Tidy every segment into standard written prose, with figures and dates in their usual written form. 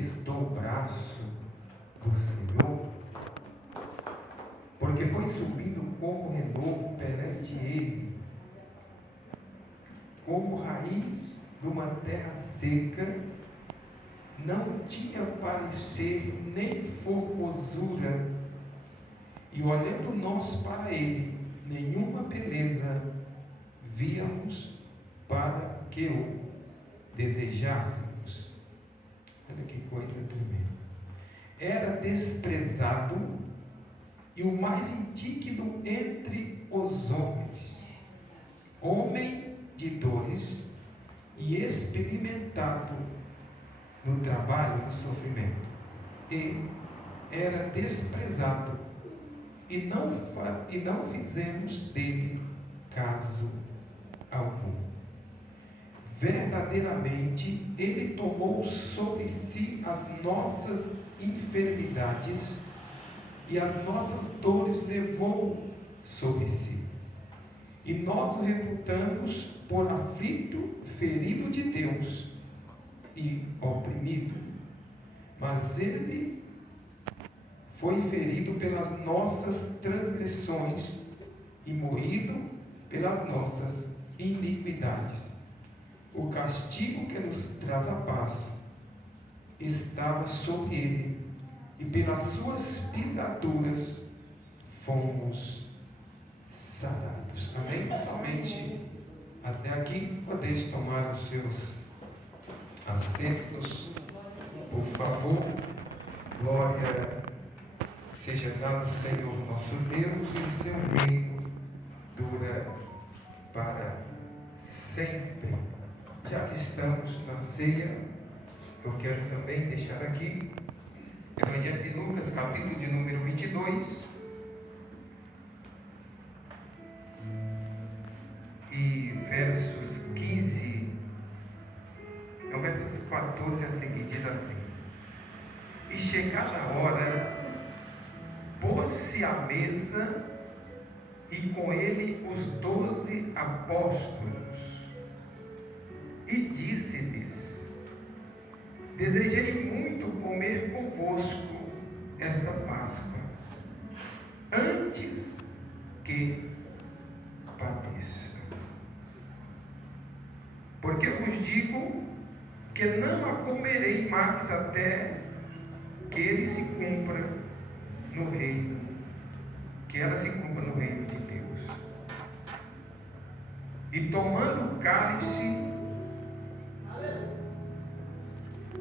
emprestou o braço do Senhor, porque foi subindo como renovo perante ele, como raiz de uma terra seca, não tinha parecer nem formosura, e olhando nós para ele, nenhuma beleza víamos para que o desejássemos. Olha que coisa tremenda. Era desprezado e o mais indigno entre os homens, homem de dores e experimentado no trabalho, no sofrimento, e era desprezado, e não fizemos dele caso algum. Verdadeiramente ele tomou sobre si as nossas enfermidades e as nossas dores levou sobre si, e nós o reputamos por aflito, ferido de Deus e oprimido, mas ele foi ferido pelas nossas transgressões e moído pelas nossas iniquidades. O castigo que nos traz a paz estava sobre ele, e pelas suas pisaduras fomos sarados. Amém? Somente até aqui. Podeis tomar os seus assentos, por favor. Glória seja dada ao Senhor nosso Deus, e o seu reino dura para sempre. Já que estamos na ceia, eu quero também deixar aqui Evangelho de Lucas, capítulo de número 22, e versos 15, versos 14 a seguir, diz assim: E chegada a hora, pôs-se à mesa, e com ele os 12 apóstolos, e disse-lhes: Desejei muito comer convosco esta Páscoa, antes que padeça. Porque vos digo que não a comerei mais até que ele se cumpra no reino, que ela se cumpra no reino de Deus. E tomando o cálice,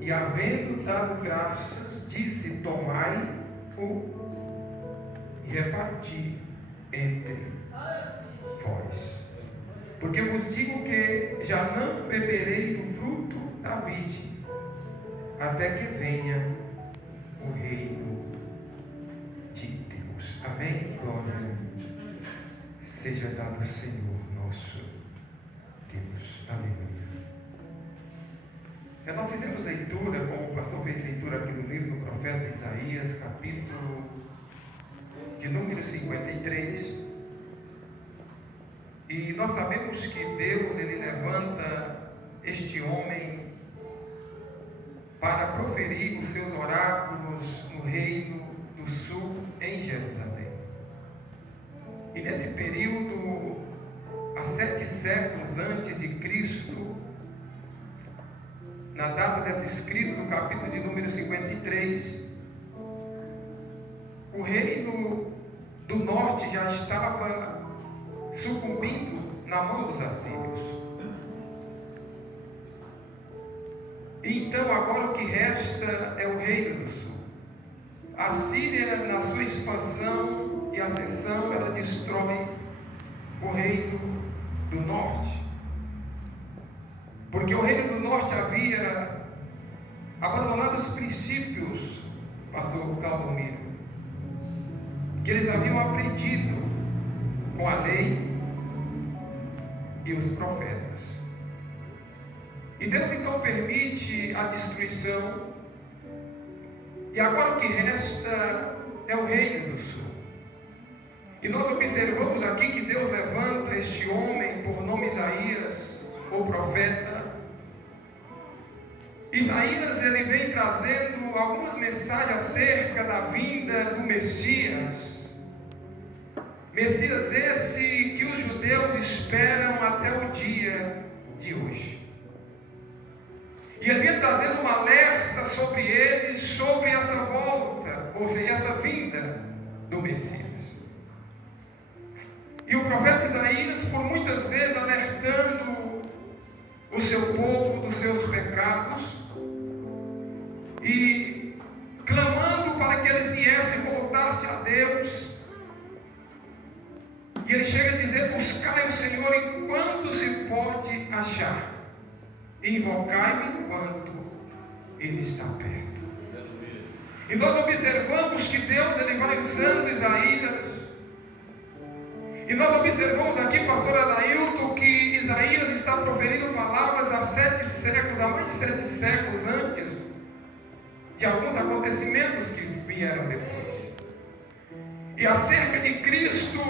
e havendo dado graças, disse: Tomai-o e reparti entre vós. Porque vos digo que já não beberei do fruto da vide, até que venha o reino de Deus. Amém? Glória seja dado ao Senhor nosso Deus. Aleluia. Nós fizemos leitura, como o pastor fez leitura aqui no livro do profeta Isaías, capítulo de número 53. E nós sabemos que Deus, ele levanta este homem para proferir os seus oráculos no reino do sul, em Jerusalém. E nesse período, há 7 séculos antes de Cristo, na data desse escrito do capítulo de número 53, o reino do norte já estava sucumbindo na mão dos assírios. Então agora o que resta é o reino do sul. A Síria, na sua expansão e ascensão, ela destrói o reino do norte. Porque o reino do norte havia abandonado os princípios, pastor Caldomiro, que eles haviam aprendido com a lei e os profetas. E Deus então permite a destruição, e agora o que resta é o reino do sul. E nós observamos aqui que Deus levanta este homem por nome Isaías, o profeta. Isaías, ele vem trazendo algumas mensagens acerca da vinda do Messias. Messias esse que os judeus esperam até o dia de hoje. E ele vinha trazendo um alerta sobre eles, sobre essa volta, ou seja, essa vinda do Messias. E o profeta Isaías, por muitas vezes, alertando o seu povo dos seus pecados e clamando para que eles viessem e voltassem a Deus. E ele chega a dizer: buscai o Senhor enquanto se pode achar, e invocai-me enquanto Ele está perto. E nós observamos que Deus ele vai usando Isaías. E nós observamos aqui, pastor Adailton, que Isaías está proferindo palavras há 7 séculos, há mais de 7 séculos antes de alguns acontecimentos que vieram depois. E acerca de Cristo,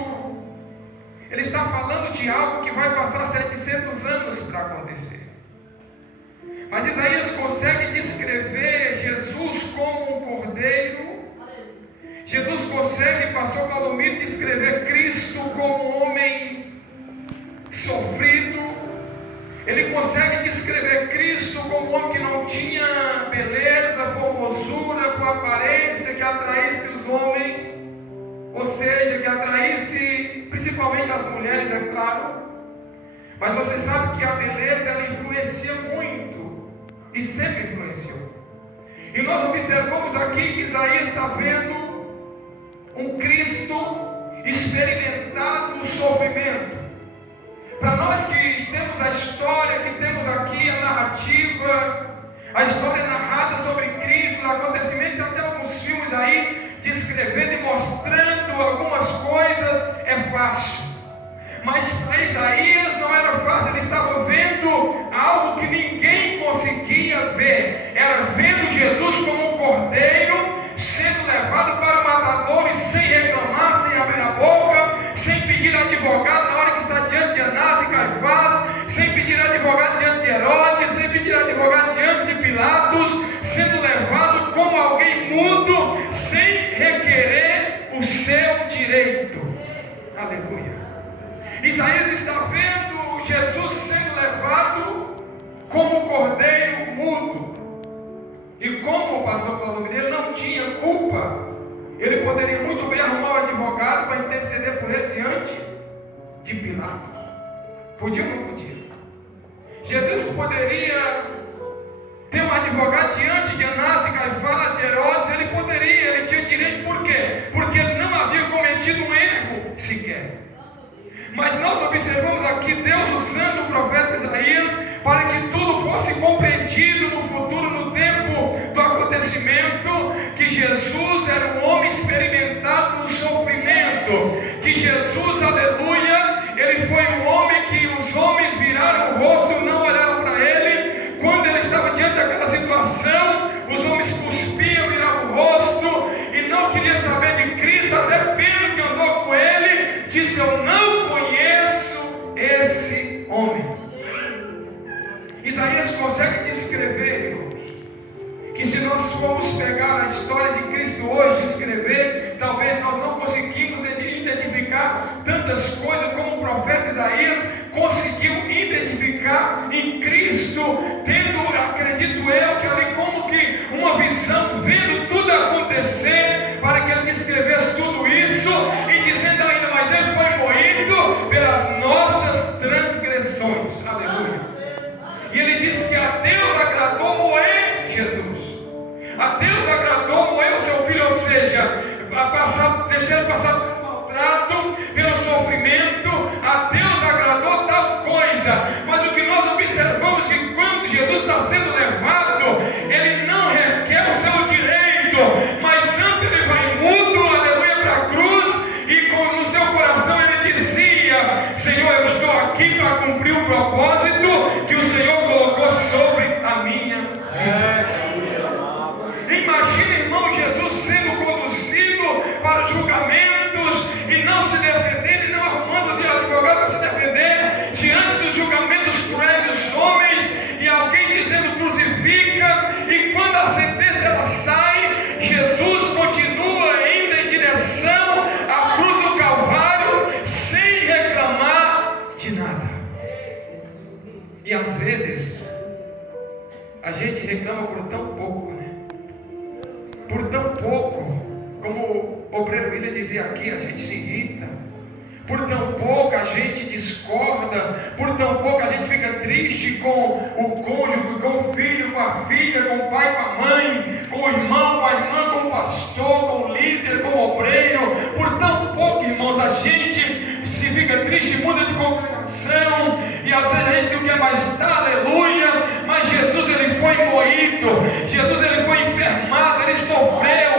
ele está falando de algo que vai passar 700 anos para acontecer. Mas Isaías consegue descrever Jesus como um cordeiro. Jesus consegue, pastor Cladomiro, descrever Cristo como um homem sofrido. Ele consegue descrever Cristo como um homem que não tinha beleza, formosura, com aparência que atraísse os homens, ou seja, que atraísse principalmente as mulheres, é claro. Mas você sabe que a beleza ela influencia muito, e sempre influenciou. E nós observamos aqui que Isaías está vendo um Cristo experimentado no sofrimento. Para nós que temos a história, que temos aqui a narrativa, a história narrada sobre Cristo, o acontecimento, até alguns filmes aí descrevendo e mostrando algumas coisas, é fácil. Mas para Isaías não era fácil, ele estava vendo algo que ninguém conseguia ver. Era vendo Jesus como um cordeiro sendo levado para o matador e sem reclamar, sem abrir a boca, sem pedir advogado na hora que está diante de Anás e Caifás, sem pedir advogado diante de Herodes, sem pedir advogado diante de Pilatos, sendo levado como alguém mudo, sem requerer o seu direito. Aleluia. Isaías está vendo Jesus sendo levado como um cordeiro mudo. E como o pastor Claudio, ele não tinha culpa, ele poderia muito bem arrumar um advogado para interceder por ele diante de Pilatos. Podia ou não podia? Jesus poderia ter um advogado diante de Anás e Caifás, de Herodes, ele poderia, ele tinha direito, por quê? Porque ele não havia cometido um erro sequer. Mas nós observamos aqui Deus usando o profeta Isaías para que tudo fosse compreendido no futuro, no tempo do acontecimento, que Jesus era um homem experimentado no sofrimento, que Jesus, aleluia, ele foi um homem que os homens viraram o rosto e não olharam para ele. Quando ele estava diante daquela situação, os homens cuspiam, viravam o rosto e não queriam saber de Cristo. Até Pedro, que andou com ele, disse: eu não conheço esse homem. Isaías consegue descrever, irmãos, que se nós formos pegar a história de Cristo hoje e escrever, talvez nós não conseguimos identificar tantas coisas como o profeta Isaías conseguiu identificar em Cristo, tendo, acredito eu, que ali como que uma visão, vendo tudo acontecer, para que ele descrevesse tudo isso, e dizendo ainda, mas ele foi moído pelas nossas transgressões. Aleluia. E ele disse que a Deus agradou moer Jesus. A Deus agradou moer o seu filho, ou seja, deixar ele passar pelo maltrato, pelo sofrimento. A Deus agradou tal coisa. Mas o que nós observamos é que quando Jesus está sendo levado, ele não requer o seu direito, mas antes ele vai mudo, aleluia, para a cruz, e no seu coração ele dizia: Senhor, eu estou aqui para cumprir o propósito que o Senhor colocou sobre a minha vida. Imagina, irmão, Jesus sendo conduzido para os julgamentos, por tão pouco, como o obreiro William dizia aqui, a gente se irrita. Por tão pouco a gente discorda, por tão pouco a gente fica triste com o cônjuge, com o filho, com a filha, com o pai, com a mãe, com o irmão, com a irmã, com o pastor, com o líder, com o obreiro. Por tão pouco, irmãos, a gente se fica triste, muda de congregação, e às vezes a gente não quer mais estar, aleluia. Mas Jesus, ele foi moído, Jesus, ele foi enfermado, ele sofreu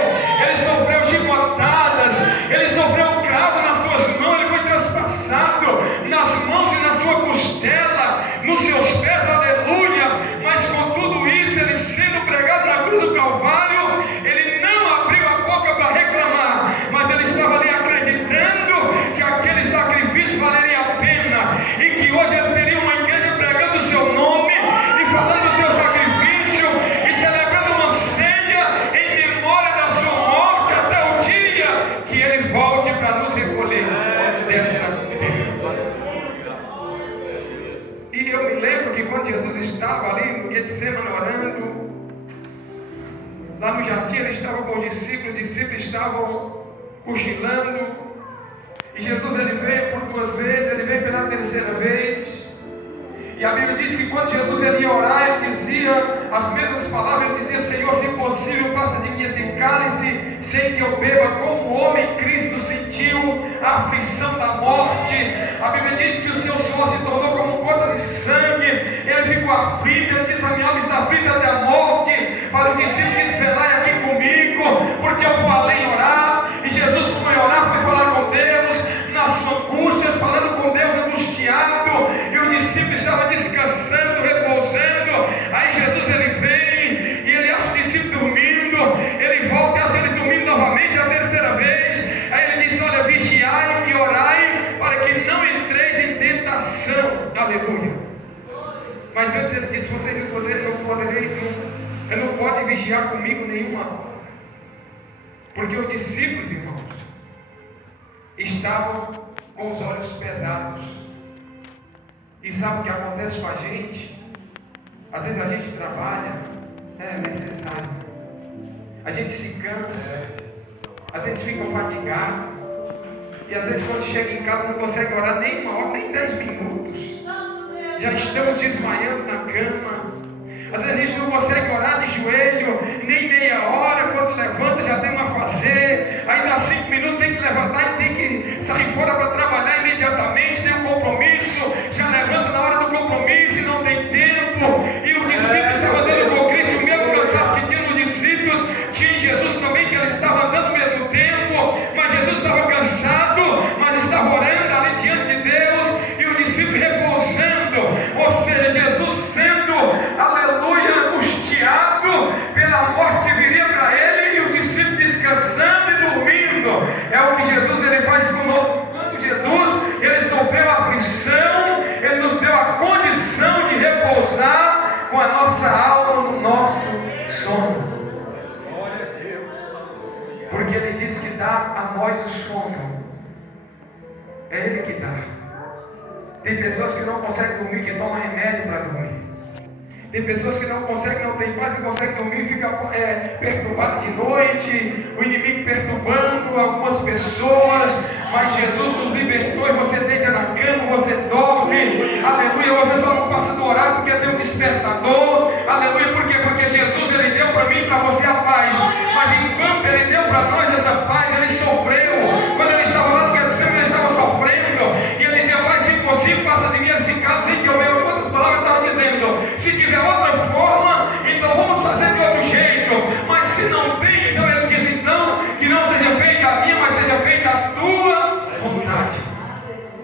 chicotadas, ele sofreu um cravo nas suas mãos, ele foi traspassado nas mãos e na sua costela, nos seus pés, aleluia. Mas com tudo isso, ele sendo pregado na cruz do Calvário, ele não abriu a boca para reclamar, mas ele estava ali acreditando que aquele sacrifício valeria a pena, e que hoje ele teria uma igreja pregando o seu nome e falando do seu sacrifício e celebrando uma ceia em memória da sua morte, até o dia que ele volte para nos recolher dessa terra. E eu me lembro que quando Jesus estava ali no Getsemane orando, lá no jardim, ele estava com os discípulos estavam cochilando, e Jesus, ele veio por 2 vezes, ele veio pela 3ª vez, e a Bíblia diz que quando Jesus ele ia orar, ele dizia as mesmas palavras, ele dizia: Senhor, se possível, passa de mim esse cálice, sem que eu beba. Como o homem Cristo sentiu a aflição da morte, a Bíblia diz que o seu suor se tornou como gotas de sangue, ele ficou aflito, ele disse: a minha alma está aflita até a morte. Para os discípulos, esperai aqui comigo, porque eu vou além orar. E Jesus foi orar, foi falar com Deus, na sua angústia, falando com Deus angustiado, e o discípulo estava descansando, repousando. Aí Jesus, ele vem e ele acha o discípulo dormindo, ele volta e acha ele dormindo novamente a 3ª vez. Aí ele diz: olha, vigiai e orai para que não entreis em tentação. Aleluia. Mas antes ele disse: vocês não podem vigiar comigo nenhuma hora, porque os discípulos, irmãos, estavam com os olhos pesados. E sabe o que acontece com a gente? Às vezes a gente trabalha, é necessário, a gente se cansa, às vezes fica fatigado, e às vezes quando chega em casa não consegue orar nem 1 hora, nem 10 minutos, já estamos desmaiando na cama. Às vezes a gente não consegue orar de joelho nem meia hora, quando levanta já tem um a fazer, aí dá 5 minutos, tem que levantar e tem que sair fora para trabalhar imediatamente, tem um compromisso, já levanta na hora do compromisso e não tem tempo. E os discípulos estavam andando com Cristo, o mesmo cansaço que tinha nos discípulos, tinha em Jesus também, que ele estava andando ao mesmo tempo, mas Jesus estava cansado, mas estava orando ali diante de Deus, e o discípulo repousando, ou seja, Jesus sendo, aleluia, angustiado pela morte que viria para ele, e os discípulos descansando e dormindo. É o que Jesus ele faz conosco. Enquanto Jesus ele sofreu a aflição, ele nos deu a condição de repousar com a nossa alma no nosso sono. Glória a Deus. Porque ele disse que dá a nós o sono. É ele que dá. Tem pessoas que não conseguem dormir, que tomam remédio para dormir. Tem pessoas que não conseguem, não tem paz, não conseguem dormir, fica perturbado de noite, o inimigo perturbando algumas pessoas, mas Jesus nos libertou, e você deita na cama, você dorme, aleluia. Você só não passa do horário porque tem um despertador, aleluia. Por quê? Porque Jesus ele deu para mim e para você a paz, mas enquanto ele deu para nós essa paz, ele sofreu. Quando ele estava lá no Getsemane, ele estava sofrendo, e ele dizia: Pai, se possível, passa de mim esse cálice, sem que eu beba. Quantas palavras ele estava dizendo? Se tiver outra forma, então vamos fazer de outro jeito. Mas se não tem, então ele disse: então, que não seja feita a minha, mas seja feita a tua vontade.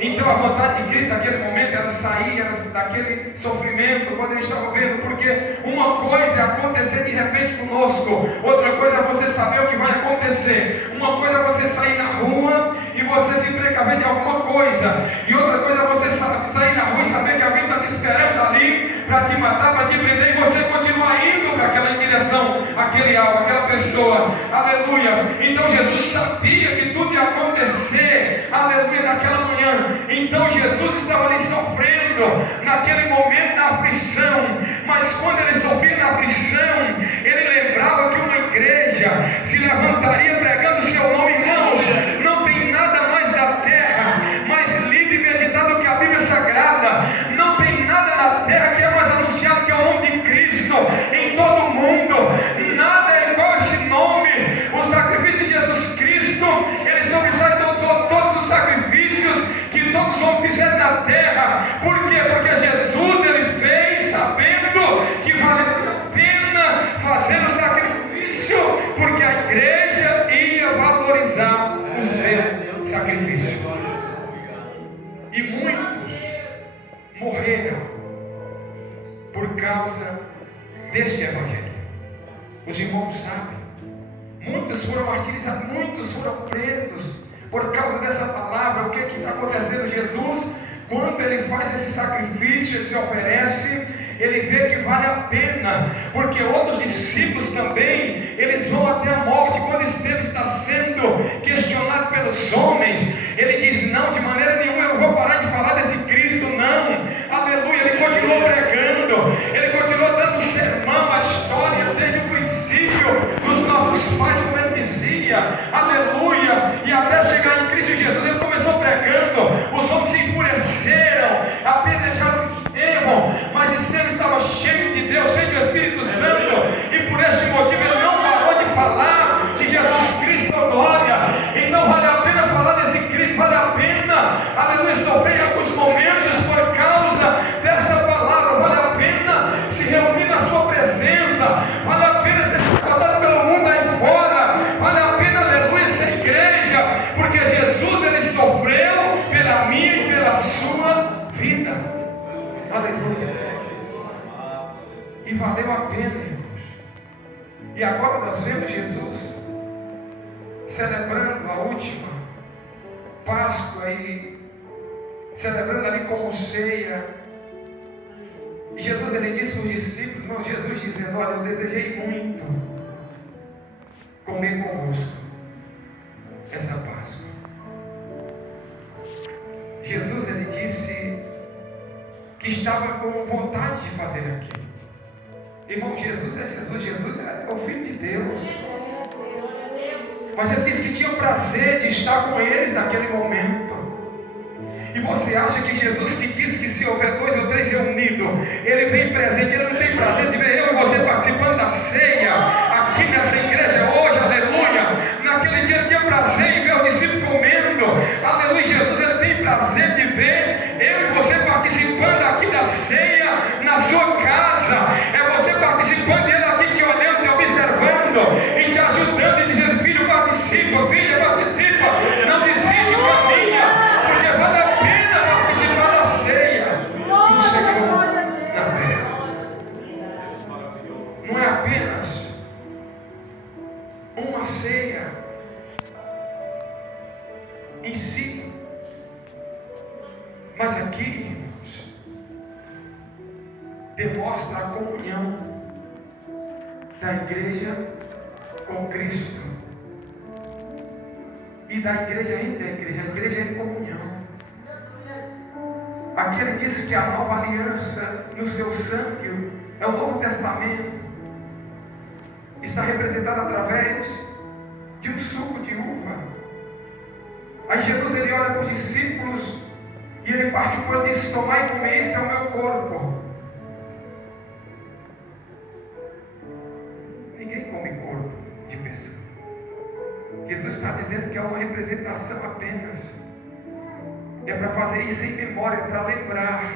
Então a vontade de Cristo naquele momento era sair daquele sofrimento, quando ele estava vendo, porque uma coisa é acontecer de repente conosco, outra coisa é você saber o que vai acontecer. Uma coisa é você sair na rua e você se precaver de alguma coisa, e outra coisa é você sair na rua e saber que alguém está te esperando ali para te matar, para te prender, e você continuar indo para aquela direção, aquele alvo, aquela pessoa, aleluia. Então Jesus sabia que tudo ia acontecer, aleluia, naquela manhã. Então Jesus estava ali sofrendo naquele momento da aflição, mas quando ele sofria na aflição, ele lembrava que uma igreja deste Evangelho. Os irmãos sabem, muitos foram martirizados, muitos foram presos por causa dessa palavra. O que está acontecendo? Jesus, quando ele faz esse sacrifício, ele se oferece, ele vê que vale a pena, porque outros discípulos também, eles vão até a morte. Quando Estevão está sendo questionado pelos homens, ele diz: não, de maneira nenhuma eu não vou parar de falar desse Cristo, não. Aleluia. Ele continuou pregando, ele continuou dando sermão, a história desde o princípio dos nossos pais, como ele dizia, aleluia, e até chegar em Cristo Jesus. Ele começou pregando, os homens se enfureceram, apedrejaram Estevão, mas Estevão estava cheio de Deus, cheio do Espírito Santo, e por este motivo ele não parou de falar de Jesus Cristo, glória. Então vale a pena falar desse Cristo, vale a pena, aleluia, sofrer em alguns momentos por causa desta palavra, vale a pena se reunir na sua presença, vale a pena ser tratado pelo mundo aí fora, vale a pena, aleluia, ser igreja, porque Jesus, ele sofreu pela minha e pela sua vida, aleluia, e valeu a pena, irmãos. E agora nós vemos Jesus celebrando a última Páscoa e celebrando ali como ceia. E Jesus, ele disse para os discípulos, não, Jesus dizendo: olha, eu desejei muito comer convosco essa Páscoa. Jesus, ele disse que estava com vontade de fazer aquilo. Irmão, Jesus é Jesus, Jesus é o Filho de Deus. Mas ele disse que tinha o prazer de estar com eles naquele momento. E você acha que Jesus, que disse que se houver 2 ou 3 reunidos, ele vem presente, ele não tem prazer de ver eu e você participando da ceia aqui nessa igreja hoje, aleluia? Naquele dia ele tinha prazer em ver os discípulos comendo, aleluia. Jesus, ele tem prazer de ver eu e você participando aqui da ceia na sua casa. É você participando e ele aqui te olhando, te observando e te ajudando e dizendo: filho, participa, filha, participa, não desiste, caminha, porque vale a pena participar da ceia do Senhor na terra. Não é apenas uma ceia em si, mas aqui, irmãos, demonstra a comunhão da igreja com Cristo e da igreja entre a igreja é comunhão. Aqui ele diz que a nova aliança no seu sangue é o Novo Testamento, está representada através de um suco de uva. Aí Jesus, ele olha para os discípulos e ele parte o pão e diz: tomai e comei, esse é o meu corpo. Ninguém come corpo de pessoa. Jesus está dizendo que é uma representação apenas. É para fazer isso em memória, para lembrar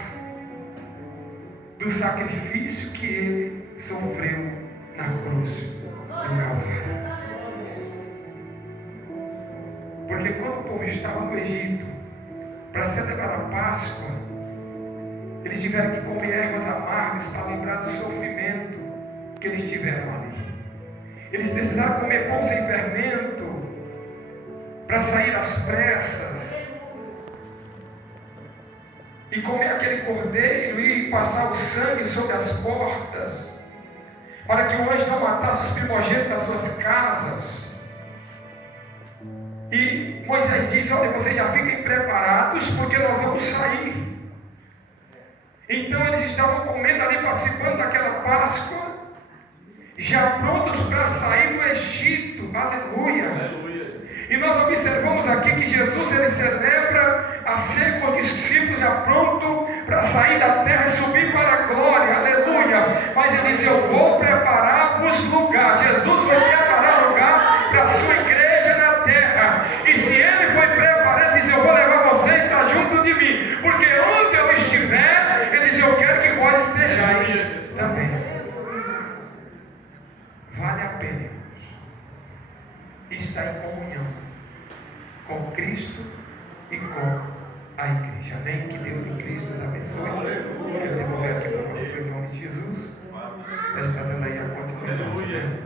do sacrifício que ele sofreu na cruz do Calvário. Porque quando o povo estava no Egito para celebrar a Páscoa, eles tiveram que comer ervas amargas para lembrar do sofrimento que eles tiveram ali. Eles precisaram comer pão sem fermento para sair às pressas e comer aquele cordeiro e passar o sangue sobre as portas, para que o anjo não matasse os primogênitos das suas casas. E Moisés diz: olha, vocês já fiquem preparados, porque nós vamos sair. Então eles estavam comendo ali, participando daquela Páscoa, já prontos para sair do Egito, aleluia. E nós observamos aqui que Jesus, ele celebra a ceia com os discípulos, já pronto para sair da terra e subir para a glória, aleluia. Mas ele disse: eu vou preparar-vos lugar. Jesus vai preparar lugar para a sua igreja na terra. E se ele foi preparar, ele disse: eu vou levar vocês para junto de mim, porque onde eu estiver, ele disse: eu quero que vós estejais também. Vale a pena, irmãos, estar em comunhão com Cristo e com a igreja. Amém? Que Deus em Cristo nos abençoe. Eu devolver aqui para o pastor em nome de Jesus. está dando aí a continuidade.